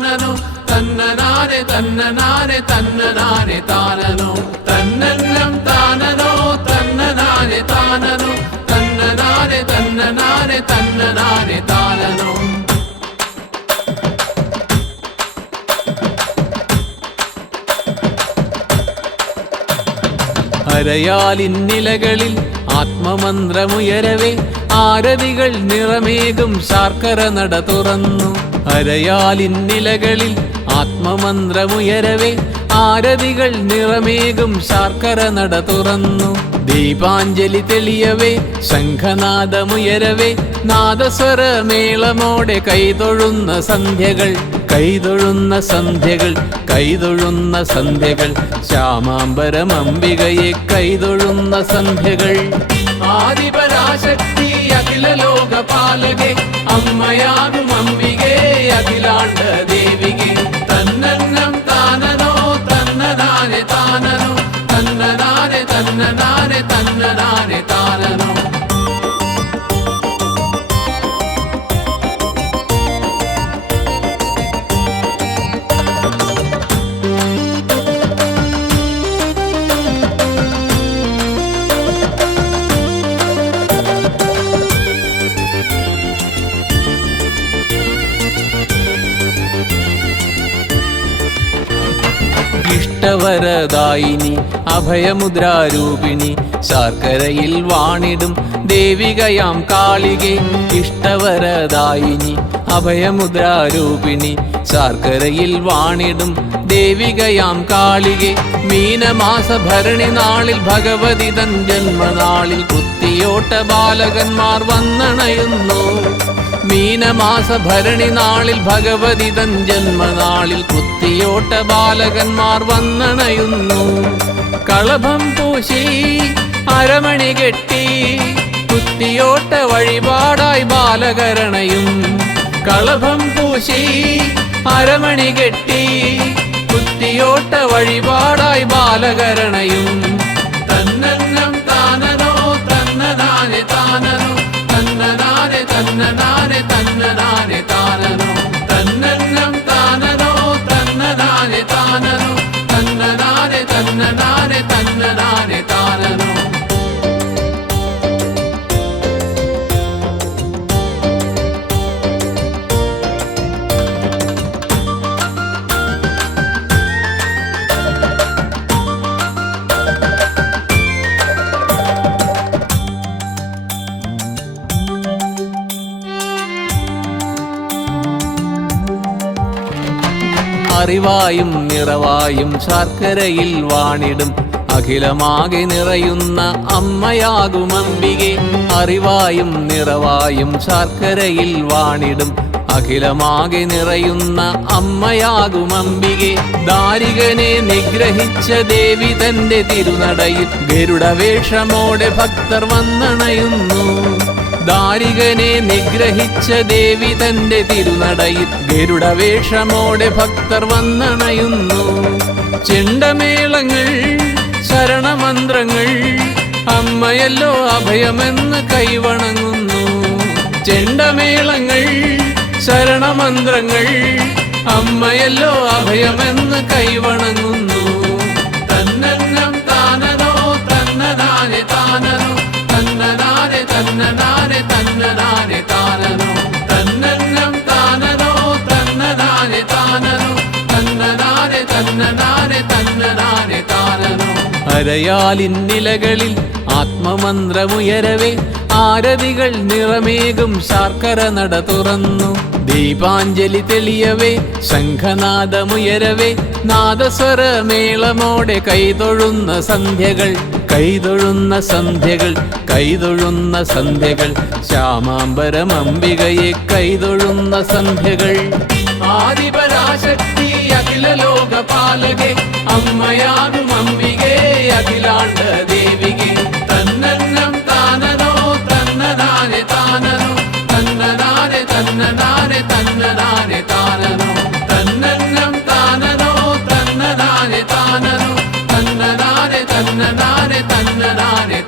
താനനോ തന്നനാനെ തന്നനാനെ തന്നനാനെ താനനോ തന്നന്നം താനനോ തന്നനാനെ താനനോ തന്നനാനെ തന്നനാനെ തന്നനാനെ താനനോ. അരയാലിന്നിലകളിൽ ആത്മമന്ത്രമുയരവേ ആരതികൾ നിറമേകും ശാർക്കര നട തുറന്നു. അരയാലിന്നിലകളിൽ ആത്മമന്ത്രമുയരവേ ആരതികൾ നിറമേകും ശാർക്കര നട തുറന്നു. ദീപാഞ്ജലി തെളിയവേ ശംഖനാദമുയരവേ നാദസ്വരമേളമോടെ കൈതൊഴുന്ന സന്ധ്യകൾ കൈതൊഴുന്ന സന്ധ്യകൾ കൈതൊഴുന്ന സന്ധ്യകൾ ശ്യാമാംബരമംബികയെ കൈതൊഴുന്ന സന്ധ്യകൾ. ആദിപരാശക്തി അഖില ലോകപാലകെ അമ്മയാകും അംബികെ അഖിലാണ്ട ദേവികെ തന്നന്നം താനനോ തന്നനാനെ താനനോ തന്നനാനെ തന്നനാനെ തന്നനാനെ താനനോ. ഇഷ്ടവരദായിനി അഭയമുദ്രാരൂപിണി ശാർക്കരയിൽ വാണിടും ദേവികയാം കാളികെ. ഇഷ്ടവരദായിനി അഭയമുദ്രാരൂപിണി ശാർക്കരയിൽ വാണിടും ദേവികയാം കാളികെ. മീനമാസ ഭരണി നാളിൽ ഭഗവതി തൻ ജന്മനാളിൽ കുത്തിയോട്ട ബാലകന്മാർ വന്നണയുന്നു. മീനമാസ ഭരണി നാളിൽ ഭഗവതി തൻ ജന്മനാളിൽ കുത്തിയോട്ട ബാലകന്മാർ വന്നണയുന്നു. കളഭം പൂശി അരമണി കെട്ടി കുത്തിയോട്ട വഴിപാടായി ബാലകരണയും. കളഭം പൂശി അരമണി കെട്ടി കുത്തിയോട്ട വഴിപാടായി ബാലകരണയും. തന്നന്നം താനനോ തന്നനാനെ താനനോ തന്നനാനെ തന്നനാനെ തന്നനാനെ താനനോ തന്നന്നം താനനോ തന്നനാനെ താനനോ തന്നനാനെ തന്നനാനെ തന്നനാനെ താനനോ. അറിവായും നിറവായും ശാർക്കരയിൽ വാണിടും അഖിലമാകെ നിറയുന്ന അമ്മയാകും അംബികെ. അറിവായും നിറവായും ശാർക്കരയിൽ വാണിടും അഖിലമാകെ നിറയുന്ന അമ്മയാകും അംബികെ. ദാരികനെ നിഗ്രഹിച്ച ദേവി തന്റെ തിരുനടയിൽ ഗരുഡവേഷമോടെ ഭക്തർ വന്നണയുന്നു. ദാരികനെ നിഗ്രഹിച്ച ദേവി തന്റെ തിരുനടയിൽ ഗരുഡവേഷമോടെ ഭക്തർ വന്നണയുന്നു. ചെണ്ടമേളങ്ങൾ ശരണമന്ത്രങ്ങൾ അമ്മയല്ലോ അഭയമെന്ന് കൈവണങ്ങുന്നു. ചെണ്ടമേളങ്ങൾ ശരണമന്ത്രങ്ങൾ അമ്മയല്ലോ അഭയമെന്ന് കൈവണങ്ങുന്നു. തന്നന്നം താനനോ തന്നനാനെ താനനോ തന്നനാനെ തന്നനാനെ തന്നനാനെ താനനോ തന്നന്നം താനനോ തന്നനാനെ താനനോ തന്നനാനെ തന്നനാനെ തന്നനാനെ താനനോ. അരയാലിന്നിലകളിൽ ആത്മമന്ത്രമുയരവേ ആരതികൾ നിറമേകും ശാർക്കര നട തുറന്നു. ദീപാഞ്ജലി തെളിയവേ ശംഖനാദമുയരവേ നാദസ്വരമേളമോടെ കൈതൊഴുന്ന സന്ധ്യകൾ കൈതൊഴുന്ന സന്ധ്യകൾ കൈതൊഴുന്ന സന്ധ്യകൾ ശ്യാമാംബരമംബികയെ കൈതൊഴുന്ന സന്ധ്യകൾ. ആദിപരാശക്തി അഖില ലോകപാലകെ അമ്മയാകും അംബികെ അഖിലാണ്ട ദേവികെ തന്നന്നം താനനോ തന്നനാനെ താനനോ തന്നനാനെ തന്നനാനെ തന്നനാനെ താനനോ തന്നന്നം താനനോ തന്നനാനെ താനനോ തന്നനാനെ തന്നനാനെ തന്നനാനെ